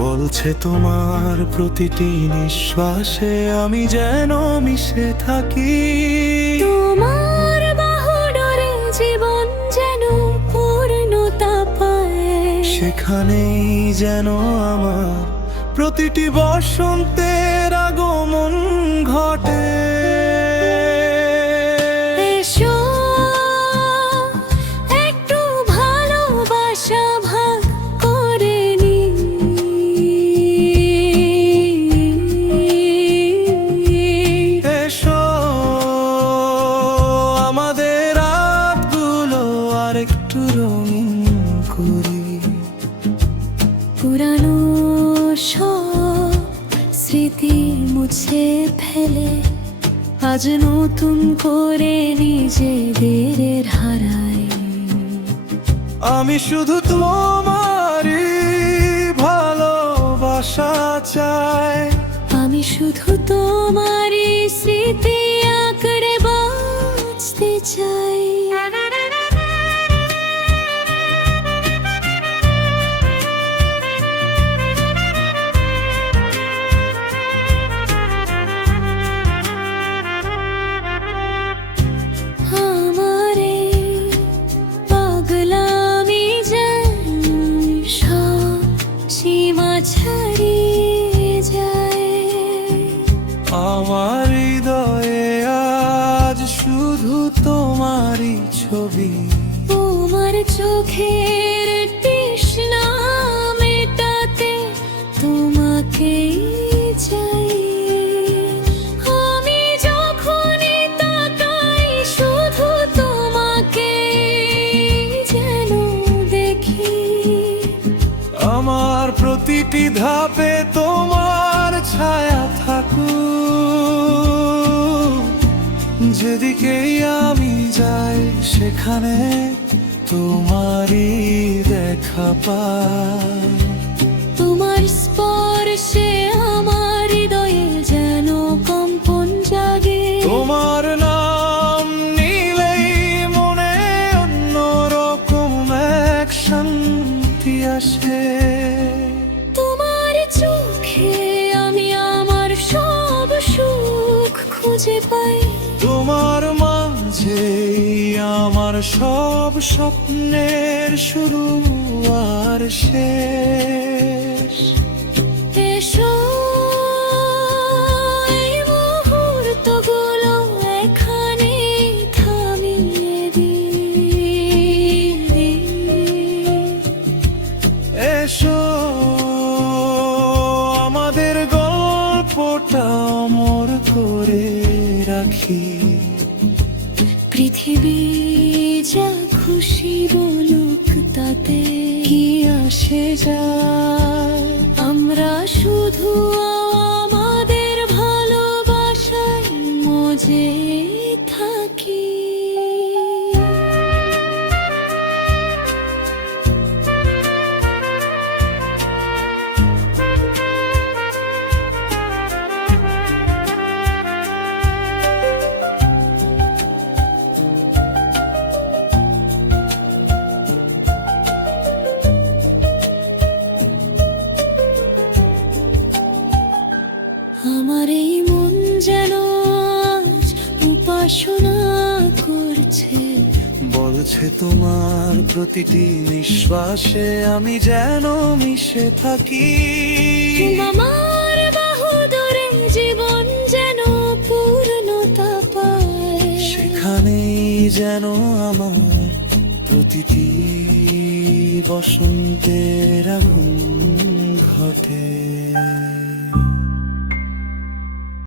বলছে তোমার প্রতিটি নিঃশ্বাসে আমি যেন মিশে থাকি। তোমার বাহুডোরে জীবন যেন পূর্ণতা পায়, সেখানেই যেন আমার প্রতিটি বসন্তের আগমন ঘটে। এসো একটু ভালোবাসা ভাগ করে নিই। এসো আমাদের রাতগুলো আর একটু রঙিন করি। পুরানো সব স্মৃতি মুছে ফেলে আজ নতুন করে নিজেদের হারাই। আমি শুধু তোমারই ভালোবাসা চাই। আমি শুধু তোমারই স্মৃতি আঁকড়ে বাঁচতে চাই। আমারে পাগলামি যেন সব সীমা ছাড়িয়ে যায়। আমার হৃদয়ে আজ শুধু তোমারই ছবি। তোমার চোখের তৃষ্ণা মেটাতে তোমাকেই চাই। আমি যখনই তাকাই শুধু তোমাকেই যেন দেখি। আমার প্রতিটি ধাপে তোমার ছায়া থাকুক। যেদিকেই আমি যাই সেখানে তোমারই দেখা পাই। তোমার স্পর্শে আমার হৃদয়ে যেন কম্পন জাগে। তোমার নাম নিলেই মনে অন্যরকম এক শান্তি আসে। তোমার চোখে আমি আমার সব সুখ খুঁজে পাই। তোমার মাঝেই আমার সব স্বপ্নের শুরু আর শেষ। এসো এই মুহূর্তগুলো এখানে থামিয়ে দিই। এসো আমাদের গল্পটা অমর করে রাখি। পৃথিবী যা খুশি বলুক তাতে কি আসে যায়। আমরা শুধু আমাদের ভালোবাসায় মজে থাকি। আমার এই মন যেন আজ উপাসনা করছে। বলছে তোমার প্রতিটি নিঃশ্বাসে আমি যেন মিশে থাকি। আমার বাহু ধরে জীবন যেন পূর্ণতা পায়, সেখানেই যেন আমার প্রতিটি বসন্তের আগুন ঘটে।